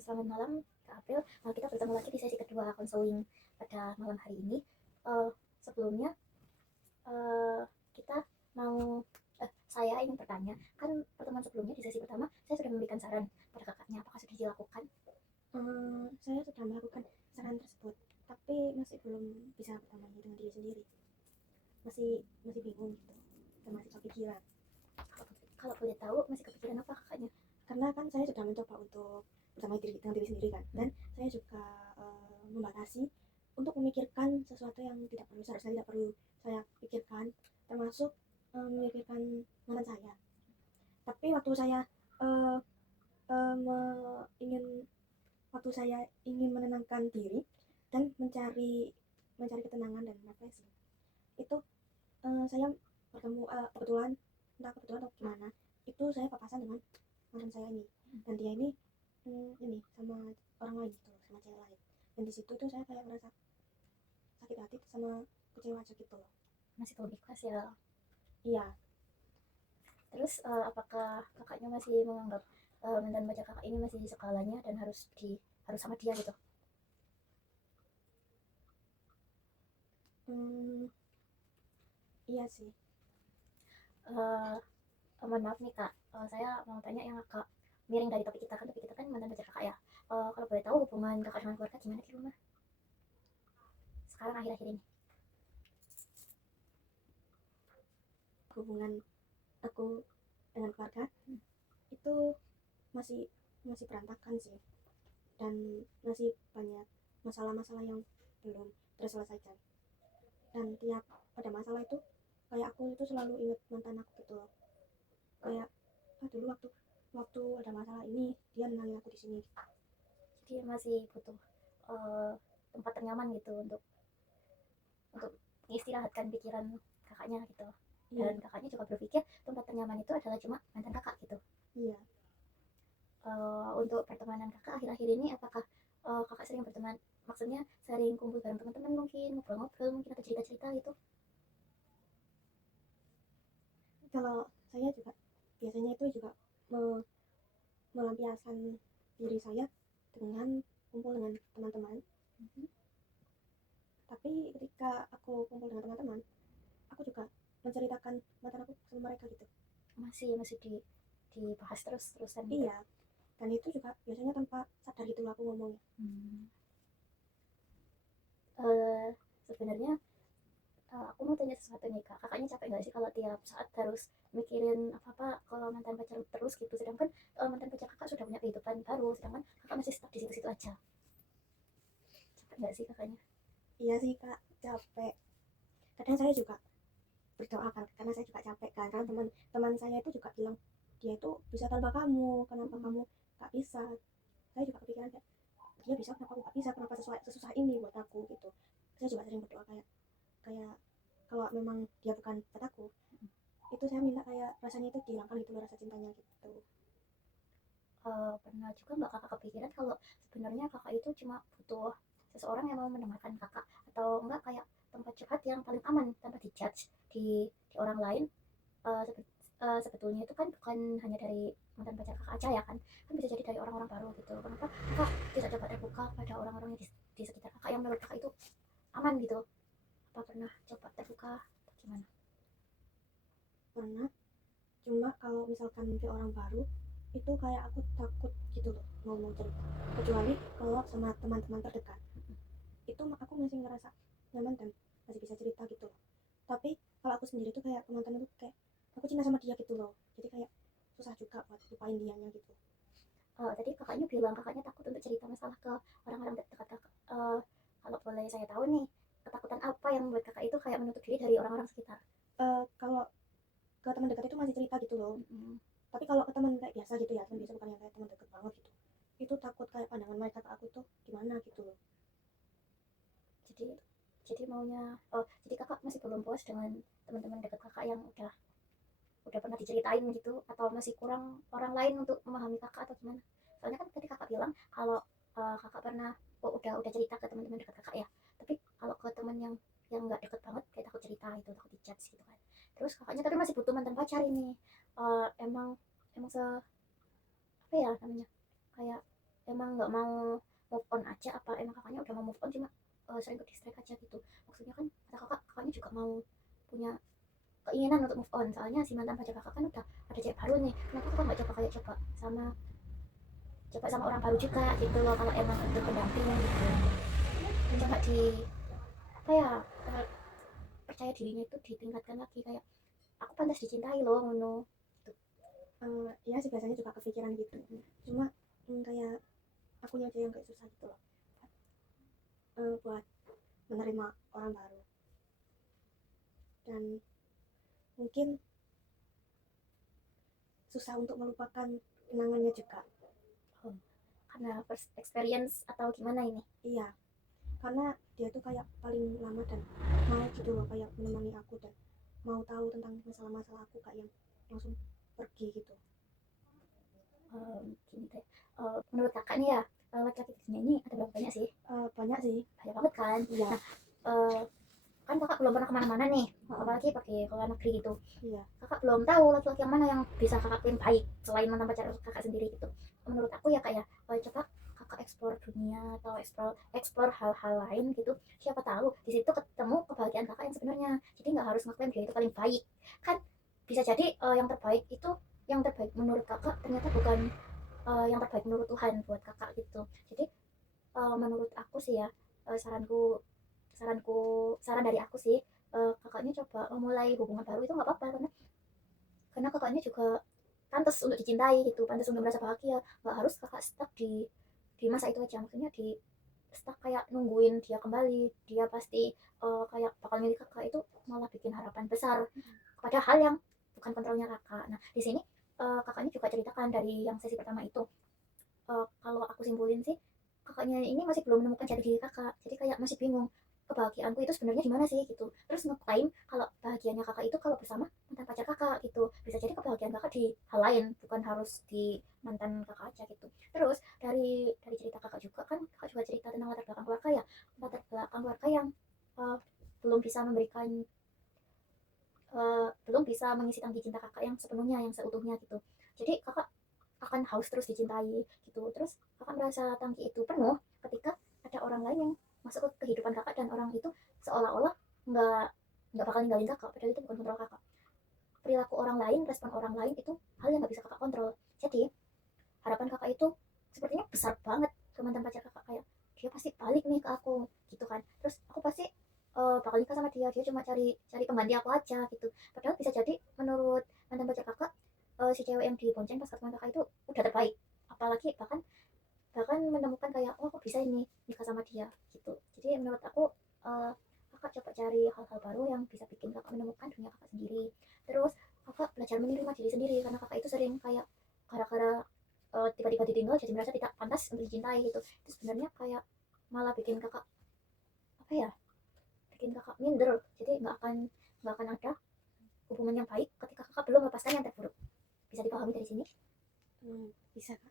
Selamat malam Kak April. Kita bertemu lagi di sesi kedua konseling pada malam hari ini. Sebelumnya eh, kita mau saya ingin bertanya, kan pertemuan sebelumnya di sesi pertama saya sudah memberikan saran pada kakaknya, apakah sudah dilakukan? Saya sudah melakukan saran tersebut, tapi masih belum bisa bertanya dengan diri sendiri. Masih bingung gitu, dan masih kepikiran. Kalau boleh tahu masih kepikiran apa kakaknya? Karena kan saya sudah mencoba untuk bersama dengan diri sendiri kan, dan saya juga membatasi untuk memikirkan sesuatu yang seharusnya tidak perlu saya pikirkan, termasuk memikirkan mantan saya. Tapi waktu saya uh, uh, me- ingin waktu saya ingin menenangkan diri dan mencari ketenangan dan refleksi, itu saya bertemu kebetulan, entah kebetulan atau gimana, itu saya papasan dengan mantan saya ini, dan dia ini ini sama orang lain gitu, sama cewek lain. Dan di situ tuh saya kayak ngerasa sakit hati sama kecewa aja gitu loh. Masih belum ikhlas ya? Iya. Terus apakah kakaknya masih menganggap mantan pacar kakak ini masih sekalanya dan harus sama dia gitu? Iya sih. Mohon maaf nih Kak, saya mau tanya yang agak miring dari topik kita kan mantan pacar kakak ya. Kalau boleh tahu hubungan kakak dengan keluarga gimana di rumah sekarang akhir-akhir ini? Hubungan aku dengan keluarga itu masih masih berantakan sih, dan masih banyak masalah-masalah yang belum terselesaikan. Dan tiap ada masalah itu kayak aku itu selalu ingat mantan aku gitu loh. Kayak dulu waktu waktu ada masalah ini dia nenangin aku di sini. Jadi masih butuh uh, tempat ternyaman gitu untuk mengistirahatkan pikiran kakaknya gitu. Dan kakaknya juga berpikir tempat ternyaman itu adalah cuma mantan kakak gitu. Iya. Untuk pertemanan kakak akhir-akhir ini, apakah kakak sering berteman, maksudnya sering kumpul bareng teman-teman, mungkin ngobrol-ngobrol mungkin atau cerita-cerita gitu? Kalau saya juga biasanya itu juga melampiaskan diri saya dengan kumpul dengan teman-teman. Tapi ketika aku kumpul dengan teman-teman, aku juga menceritakan mantan aku sama mereka gitu. Masih dibahas terus-terusan gitu? Iya. Dan itu juga biasanya tanpa sadar gitu aku ngomongnya. Sebenarnya aku mau tanya sesuatu nih Kak, kakaknya capek nggak sih kalau tiap saat harus mikirin apa-apa ke mantan pacar terus gitu, sedangkan mantan pacar kakak sudah punya kehidupan baru, sedangkan kakak masih stuck di situ-situ aja? Capek nggak sih kakaknya? Iya sih kak, capek. Kadang saya juga berdoa kan, karena saya juga capek kan, karena teman-teman saya itu juga bilang dia itu bisa tanpa kamu, kenapa kamu gak bisa. Saya juga kepikiran kayak dia bisa, kenapa aku gak bisa, kenapa sesusah ini buat aku gitu. Saya juga sering berdoa kayak kayak kalau memang dia bukan buat aku, itu saya minta kayak rasanya itu dihilangkan gitu loh, rasa cintanya gitu. Pernah juga nggak kakak kepikiran kalau sebenarnya kakak itu cuma butuh seseorang yang mau mendengarkan kakak, atau enggak kayak tempat curhat yang paling aman tanpa dijudge di orang lain? Sebetulnya itu kan bukan hanya dari mantan pacar kakak aja ya kan bisa jadi dari orang-orang baru gitu. Kenapa kakak tidak coba terbuka pada orang-orang yang di sekitar kakak yang menurut kakak itu aman gitu? Apa pernah coba terbuka atau gimana? Pernah, cuma kalau misalkan ke orang baru itu kayak aku takut gitu loh ngomong cerita, kecuali kalau sama teman-teman terdekat itu aku masih ngerasa nyaman dan masih bisa cerita gitu loh. Tapi kalau aku sendiri tuh kayak teman-teman tuh kayak aku cinta sama dia gitu loh, jadi kayak susah juga buat lupain dianya gitu. Tadi kakaknya bilang kakaknya takut untuk cerita masalah ke orang-orang dekat kakak. Kalau boleh saya tahu nih, ketakutan apa yang membuat kakak itu kayak menutup diri dari orang-orang sekitar? Kalau ke teman dekat itu masih cerita gitu loh. Tapi kalau ke teman kayak biasa gitu ya, teman biasa bukan yang kayak teman dekat banget gitu, itu takut kayak pandangan mereka ke aku tuh gimana gitu loh. Jadi jadi maunya, jadi kakak masih belum puas dengan teman-teman dekat kakak yang udah pernah diceritain gitu, atau masih kurang orang lain untuk memahami kakak atau gimana? Soalnya kan tadi kakak bilang kalau kakak pernah, udah cerita ke teman-teman dekat kakak ya, tapi kalau ke teman yang nggak deket banget kayak takut cerita itu, takut dicat gitu kan. Terus kakaknya tapi masih butuh mantan pacar ini. Emang emang apa ya namanya, kayak emang nggak mau move on aja, apa emang kakaknya udah mau move on cuma sering ke distract aja gitu. Maksudnya kan kata kakaknya juga mau punya keinginan untuk move on, soalnya si mantan pacar kakak kan udah ada cewek baru nih, kenapa kakak nggak coba kayak coba sama orang baru juga gitu loh, kalau emang itu pendamping gitu. Coba di apa ya, percaya dirinya itu ditingkatkan lagi, kayak aku pantas dicintai loh ngono. Ya sih biasanya juga kepikiran gitu, cuma kayak akunya aja yang kayak susah gitu loh buat menerima orang baru, dan mungkin susah untuk melupakan kenangannya juga. Karena first experience atau gimana ini? Iya, karena dia tuh kayak paling lama dan mau gitu loh kayak menemani aku dan mau tahu tentang masalah-masalah aku, kayak yang langsung pergi gitu. Gini deh, menurut kakak nih ya, laki-laki di dunia ini ada berapa banyak sih? Banyak sih. Banyak banget kan. Iya. Nah, kan kakak belum pernah kemana-mana nih, apalagi pergi ke luar negeri gitu. Iya. Kakak belum tahu laki-laki yang mana yang bisa kakak pilih baik selain mantan pacar kakak sendiri gitu. Menurut aku ya kayak coba kakak eksplor dunia atau eksplor hal-hal lain gitu, siapa tahu di situ ketemu kebahagiaan kakak yang sebenarnya. Jadi nggak harus ngeklaim dia itu paling baik kan, bisa jadi yang terbaik menurut kakak ternyata bukan yang terbaik menurut Tuhan buat kakak gitu. Jadi menurut aku sih ya, saranku saranku saran dari aku sih, kakaknya coba memulai hubungan baru itu nggak apa-apa, karena kakaknya juga pantas untuk dicintai gitu, pantas untuk merasa bahagia. Nggak harus kakak stuck di masa itu aja, maksudnya di stuck kayak nungguin dia kembali, dia pasti kayak bakal milih kakak, itu malah bikin harapan besar kepada hal yang bukan kontrolnya kakak. Nah di sini kakaknya juga ceritakan dari yang sesi pertama itu, kalau aku simpulin sih kakaknya ini masih belum menemukan jati diri kakak, jadi kayak masih bingung kebahagiaanku itu sebenarnya gimana sih gitu, terus ngeklaim kalau bahagianya kakak itu kalau bersama mantan pacar kakak gitu. Bisa jadi kebahagiaan kakak di hal lain, bukan harus di mantan kakak aja gitu. Terus dari cerita kakak juga kan, kakak juga cerita tentang latar belakang keluarga ya, latar belakang keluarga yang uh, belum bisa memberikan belum bisa mengisi tangki cinta kakak yang sepenuhnya, yang seutuhnya gitu. Jadi kakak akan haus terus dicintai gitu, terus kakak merasa tangki itu penuh ketika ada orang lain yang masuk ke kehidupan kakak, dan orang itu seolah-olah nggak nggak bakal ninggalin kakak, padahal itu bukan kontrol kakak. Perilaku orang lain, respon orang lain itu hal yang nggak bisa kakak kontrol. Jadi harapan kakak itu sepertinya besar banget ke mantan pacar kakak, kayak dia pasti balik nih ke aku gitu kan, terus aku pasti bakal nikah sama dia, dia cuma cari cari pengganti aku aja gitu. Padahal bisa jadi menurut mantan pacar kakak, si cewek yang dibonceng pas ketemuan kakak itu udah terbaik, apalagi bahkan bahkan menemukan kayak oh kok bisa ini nikah sama dia gitu. Jadi menurut aku kakak coba cari hal-hal baru yang bisa bikin kakak menemukan dunia kakak sendiri. Terus kakak belajar menerima diri sendiri, karena kakak itu sering kayak gara-gara tiba-tiba ditinggal jadi merasa tidak pantas untuk dicintai gitu. Itu sebenarnya kayak malah bikin kakak apa ya, bikin kakak minder, jadi nggak akan ada hubungan yang baik ketika kakak belum melepaskan yang terburuk. Bisa dipahami dari sini? Bisa Kak.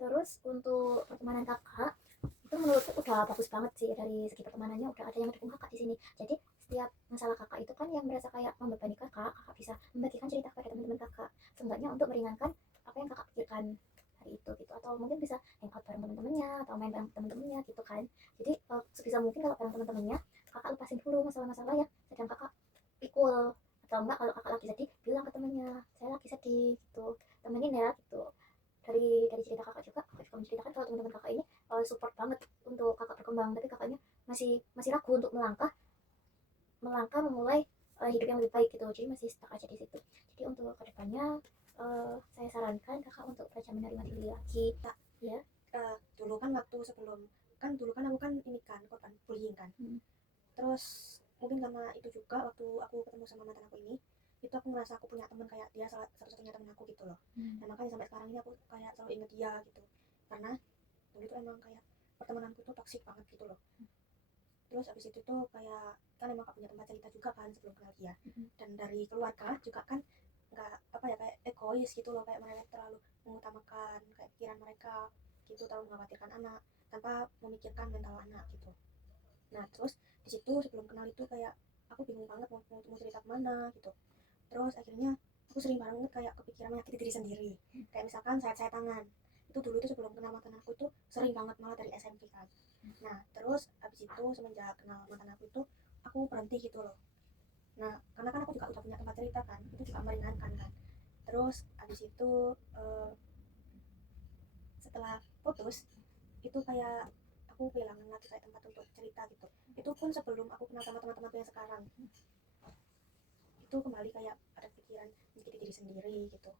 Terus untuk pertemanan kakak itu menurutku udah bagus banget sih, dari segi pertemanannya udah ada yang mendukung kakak di sini. Jadi setiap masalah kakak itu kan yang merasa kayak membebani kakak, kakak bisa membagikan cerita kepada teman-teman kakak, seenggaknya untuk meringankan apa yang kakak pikirkan hari itu gitu. Atau mungkin bisa hangout bareng teman-temannya atau main bareng teman-temannya gitu kan. Jadi sebisa mungkin kalau bareng teman-temannya kakak lepasin dulu masalah-masalah yang sedang kakak pikul, atau enggak kalau kakak lagi sedih bilang ke temennya saya lagi sedih gitu, temenin ya gitu. Dari cerita kakak juga, kakak juga menceritakan kalau teman-teman kakak ini support banget untuk kakak berkembang, tapi kakaknya masih masih ragu untuk melangkah melangkah memulai hidup yang lebih baik gitu, jadi masih stuck aja di situ. Jadi untuk kedepannya saya sarankan kakak untuk belajar menerima diri lagi ya. Dulu kan waktu sebelum, kan dulu kan aku kan ini kan korban bullying kan. Terus mungkin karena itu juga waktu aku ketemu sama mantan aku ini, itu aku merasa aku punya teman kayak dia, salah satu-satunya teman aku gitu loh. Dan makanya sampai sekarang ini aku kayak selalu inget dia gitu, karena dulu tuh emang kayak pertemananku tuh toksik banget gitu loh. Terus abis itu tuh kayak kan emang gak punya tempat cerita juga kan sebelum kenal dia. Dan dari keluarga juga kan nggak apa ya, kayak egois gitu loh, kayak mereka terlalu mengutamakan kayak pikiran mereka gitu, terlalu mengkhawatirkan anak tanpa memikirkan mental anak gitu. Nah terus di situ sebelum kenal itu kayak aku bingung banget mau cerita kemana gitu. Terus akhirnya aku sering banget kayak kepikiran menyakiti diri sendiri, kayak misalkan saya tangan itu dulu itu sebelum kenal mantan aku itu sering banget, malah dari SMP kan. Nah terus abis itu semenjak kenal mantan aku itu aku berhenti gitu loh. Nah karena kan aku juga udah punya tempat cerita kan, itu juga meringankan kan. Terus abis itu setelah putus itu kayak aku kehilangan lagi kayak tempat untuk cerita gitu. Itu pun sebelum aku kenal sama teman-temanku yang sekarang, itu kembali kayak ada pikiran menyakiti diri sendiri gitu.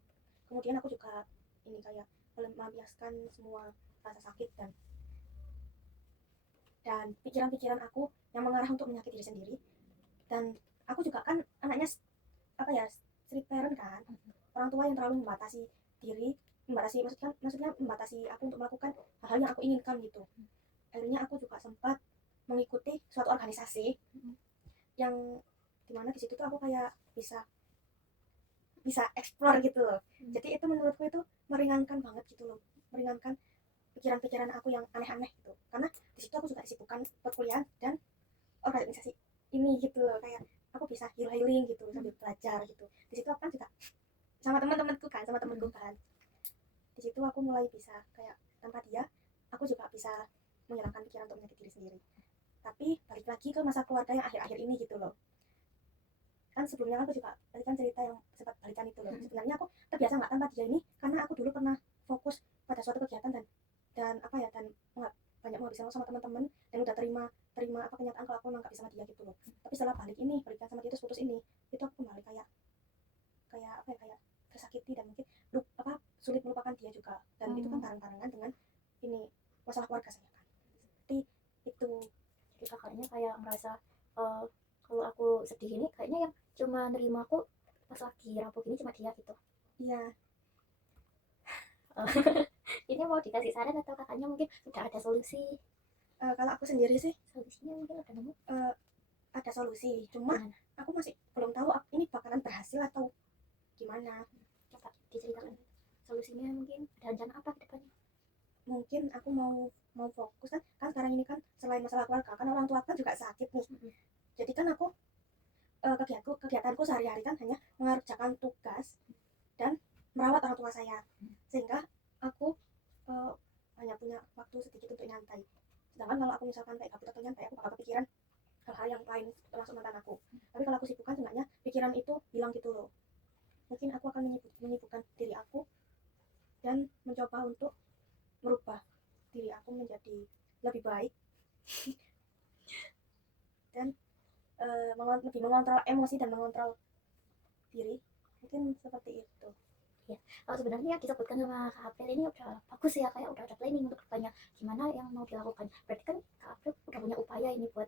Kemudian aku juga ini kayak melampiaskan semua rasa sakit dan pikiran-pikiran aku yang mengarah untuk menyakiti diri sendiri. Dan aku juga kan anaknya apa ya, strict parent kan, orang tua yang terlalu membatasi diri, membatasi maksudnya membatasi aku untuk melakukan hal-hal yang aku inginkan gitu. Akhirnya aku juga sempat mengikuti suatu organisasi yang dimana di situ tuh aku kayak bisa bisa explore gitu loh. Jadi itu menurutku itu meringankan banget gitu loh, meringankan pikiran-pikiran aku yang aneh-aneh gitu. Karena di situ aku juga disibukkan perkuliahan dan organisasi ini gitu loh, kayak aku bisa healing gitu sambil belajar gitu. Di situ aku kan juga sama teman-temanku kan. Di situ aku mulai bisa kayak tanpa dia aku juga bisa menghilangkan pikiran untuk menyakiti diri sendiri. Tapi balik lagi ke masa keluarga yang akhir-akhir ini gitu loh. Kan sebelumnya aku juga tadi kan cerita yang sempat balikan itu loh. Sebenarnya aku terbiasa nggak tanpa dia ini karena aku dulu pernah fokus pada suatu kegiatan dan apa ya, dan banyak menghabiskan waktu sama teman-teman dan udah terima terima apa kenyataan kalau aku emang nggak bisa sama dia gitu loh. Tapi setelah balikan sama dia terus putus ini, itu aku kembali kayak apa ya, kayak tersakiti dan mungkin sulit melupakan dia juga. Dan itu kan bareng-barengan dengan ini masalah keluarga saya kan. Seperti itu. Jadi kakaknya kayak merasa kalau aku sedih ini kayaknya yang cuma nerima aku pas lagi rapuh ini cuma dia gitu. Iya. Ini mau dikasih saran atau kakaknya mungkin udah ada solusi? Kalau aku sendiri sih Solusinya mungkin udah nemu? ada solusi, cuma Gimana? aku masih belum tahu ini bakalan berhasil atau gimana. Coba diceritakan solusinya, mungkin ada rencana apa ke depannya? Mungkin aku mau fokus kan sekarang ini kan selain masalah keluarga kan orang tua kan juga sakit nih. Jadi kan aku kegiatanku sehari-hari kan hanya mengerjakan tugas dan merawat orang tua saya, sehingga aku hanya punya waktu sedikit untuk nyantai. Sedangkan kalau aku misalkan kayak gabut atau nyantai, aku bakal kepikiran hal-hal yang lain termasuk mantan aku. Tapi kalau aku sibukkan, seenggaknya pikiran itu hilang gitu loh. Mungkin aku akan menyibukkan diri aku dan mencoba untuk merubah diri aku menjadi lebih baik dan lebih mengontrol emosi dan mengontrol diri. Mungkin seperti itu. Ya, kalau sebenarnya disebutkan sama Kak April ini udah bagus ya, kayak udah ada planning untuk depannya gimana yang mau dilakukan. Berarti kan Kak April udah punya upaya ini buat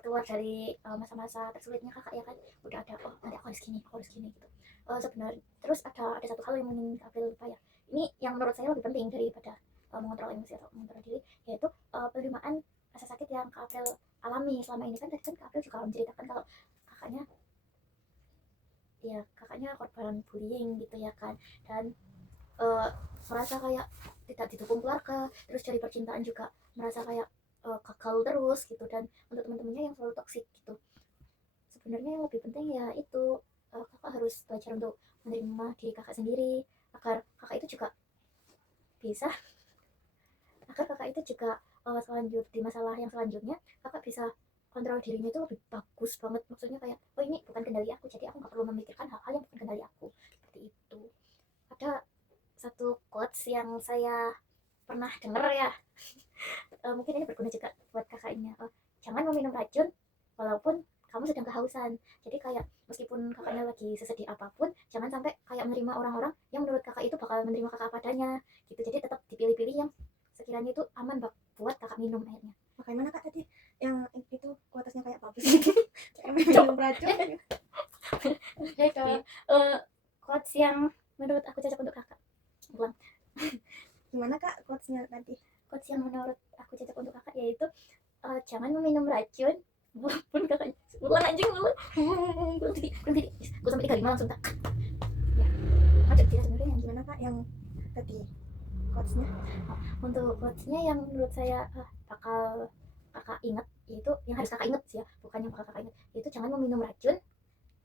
keluar dari masa-masa tersulitnya kakak ya kan. Udah ada, oh nanti aku harus gini gitu. Sebenarnya terus ada satu hal yang ingin Kak April upaya. Ini yang menurut saya lebih penting daripada mengontrol emosi atau mengontrol diri, yaitu penerimaan rasa sakit yang Kak April alami selama ini. Kan tadi kan Kak April juga menceritakan kalau kakaknya korban bullying gitu ya kan, dan merasa kayak tidak didukung keluarga, terus dari percintaan juga merasa kayak gagal terus gitu, dan untuk teman-temannya yang selalu toksik gitu. Sebenarnya yang lebih penting ya itu, kakak harus belajar untuk menerima diri kakak sendiri, agar kakak itu juga bisa agar kakak itu juga di masalah yang selanjutnya kakak bisa kontrol dirinya itu lebih bagus banget. Maksudnya kayak, oh ini bukan kendali aku, jadi aku nggak perlu memikirkan hal-hal yang bukan kendali aku, seperti itu. Ada satu quotes yang saya pernah dengar ya, mungkin ini berguna juga buat kakaknya. Jangan meminum racun walaupun kamu sedang kehausan. Jadi kayak meskipun kakaknya lagi sesedih apapun, jangan sampai kayak menerima orang-orang yang menurut kakak itu bakal menerima kakak padanya gitu. Jadi tetap dipilih-pilih yang sekiranya itu aman buat kakak minum airnya. Bagaimana kak tadi yang itu kualitasnya kayak bagus kayak minum racun Jadi quotes yang menurut aku cocok untuk kakak. Ulang. Gimana kak quotesnya tadi? Quotes yang menurut aku cocok untuk kakak yaitu jangan meminum racun walaupun kakaknya, ulang anjing ulang berhenti gue sampai 35 langsung tak ya macet tidak sebenarnya. Yang gimana kak yang tadi quotesnya? Untuk quotesnya yang menurut saya bakal kakak ingat, yaitu yang harus kakak ingat sih ya, bukan yang bakal kakak ingat, yaitu jangan meminum racun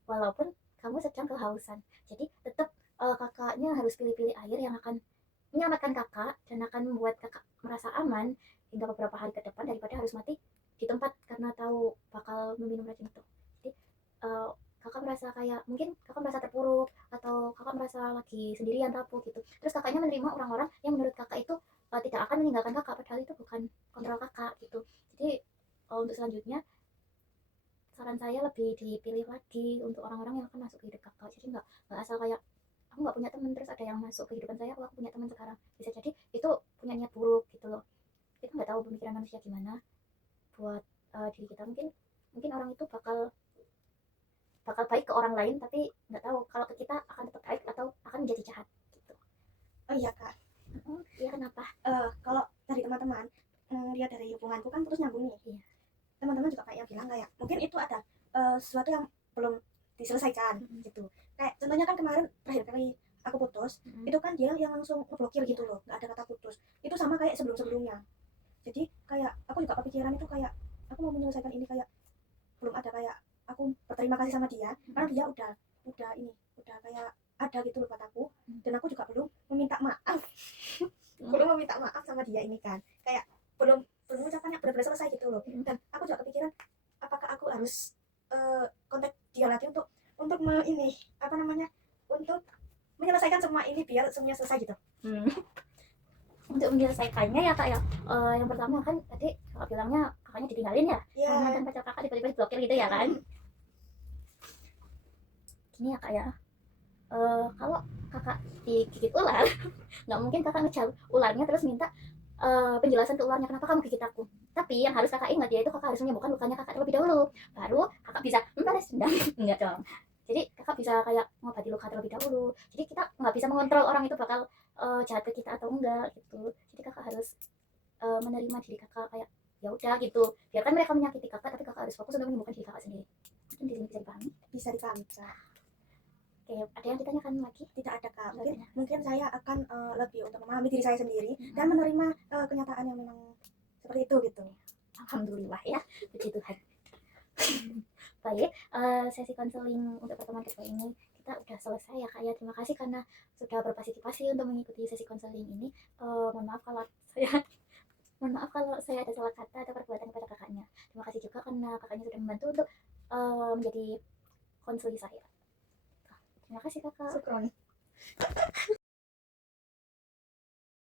walaupun kamu sedang kehausan. Jadi tetap kakaknya harus pilih-pilih air yang akan menyelamatkan kakak dan akan membuat kakak merasa aman hingga beberapa hari ke depan daripada harus mati di tempat karena tahu bakal meminum racun itu. Jadi uh, kakak merasa kayak mungkin kakak merasa terpuruk atau kakak merasa lagi sendirian rapuh gitu. Terus kakaknya menerima orang-orang yang menurut kakak itu tidak akan meninggalkan kakak padahal itu bukan kontrol kakak gitu. Jadi untuk selanjutnya saran saya lebih dipilih lagi untuk orang-orang yang akan masuk ke hidup kakak. Jadi nggak asal kayak aku nggak punya teman terus ada yang masuk ke kehidupan saya, oh aku punya teman sekarang, bisa jadi itu punya niat buruk gitu loh. Kita nggak tahu pemikiran manusia gimana buat diri kita. Mungkin mungkin orang itu bakal bakal baik ke orang lain tapi nggak tahu kalau ke kita akan tetap baik atau akan menjadi jahat gitu. Oh iya kak, Iya kenapa. kalau dari teman-teman lihat dari hubunganku kan terus nyambung nih. Iya. Teman-teman juga kayak yang bilang kayak mungkin itu ada sesuatu yang belum diselesaikan gitu. Kayak contohnya kan kemarin terakhir kali aku putus, itu kan dia yang langsung ngeblokir gitu loh, nggak ada kata putus. Itu sama kayak sebelum-sebelumnya. Jadi kayak aku juga kepikiran itu kayak aku mau menyelesaikan ini, kayak belum ada kayak aku berterima kasih sama dia karena dia udah ini udah kayak ada gitu loh buat aku, dan aku juga belum meminta maaf belum meminta maaf sama dia ini kan, kayak belum belum ucapannya benar-benar selesai gitu loh. Dan aku juga kepikiran apakah aku harus kontak dia lagi untuk ini apa namanya, untuk menyelesaikan semua ini biar semuanya selesai gitu. Untuk menyelesaikannya ya kak ya, yang pertama kan tadi kakak bilangnya kakaknya ditinggalin ya, Yeah. mantan pacar kakak tiba-tiba diblokir gitu ya kan. Gini ya kak ya, kalau kakak digigit ular nggak mungkin kakak ngejar ularnya terus minta penjelasan ke ularnya kenapa kamu gigit aku. Tapi yang harus kakak ingat yaitu kakak harus menyembuhkan lukanya kakak terlebih dahulu, baru kakak bisa membalas dendam. Enggak dong. Jadi kakak bisa kayak mengobati luka terlebih dahulu. Jadi kita nggak bisa mengontrol orang itu bakal jahat ke kita atau enggak gitu. Jadi kakak harus menerima diri kakak kayak ya udah gitu, biarkan mereka menyakiti kakak tapi kakak harus fokus untuk menyembuhkan diri kakak sendiri. Mungkin di sini bisa dipahami. Bisa dipahami kak. Oke, ada yang ditanyakan lagi? Tidak ada kak, mungkin saya akan lebih untuk memahami diri saya sendiri dan menerima kenyataan yang memang seperti itu gitu. Alhamdulillah ya, puji Tuhan. Baik, sesi konseling untuk pertemuan kedua ini kita udah selesai ya kak ya. Terima kasih karena sudah berpartisipasi untuk mengikuti sesi konseling ini. Mohon maaf kalau saya ada salah kata atau perbuatan kepada kakaknya. Terima kasih juga karena kakaknya sudah membantu untuk menjadi konseling saya. Terima kasih kakak. Syukron.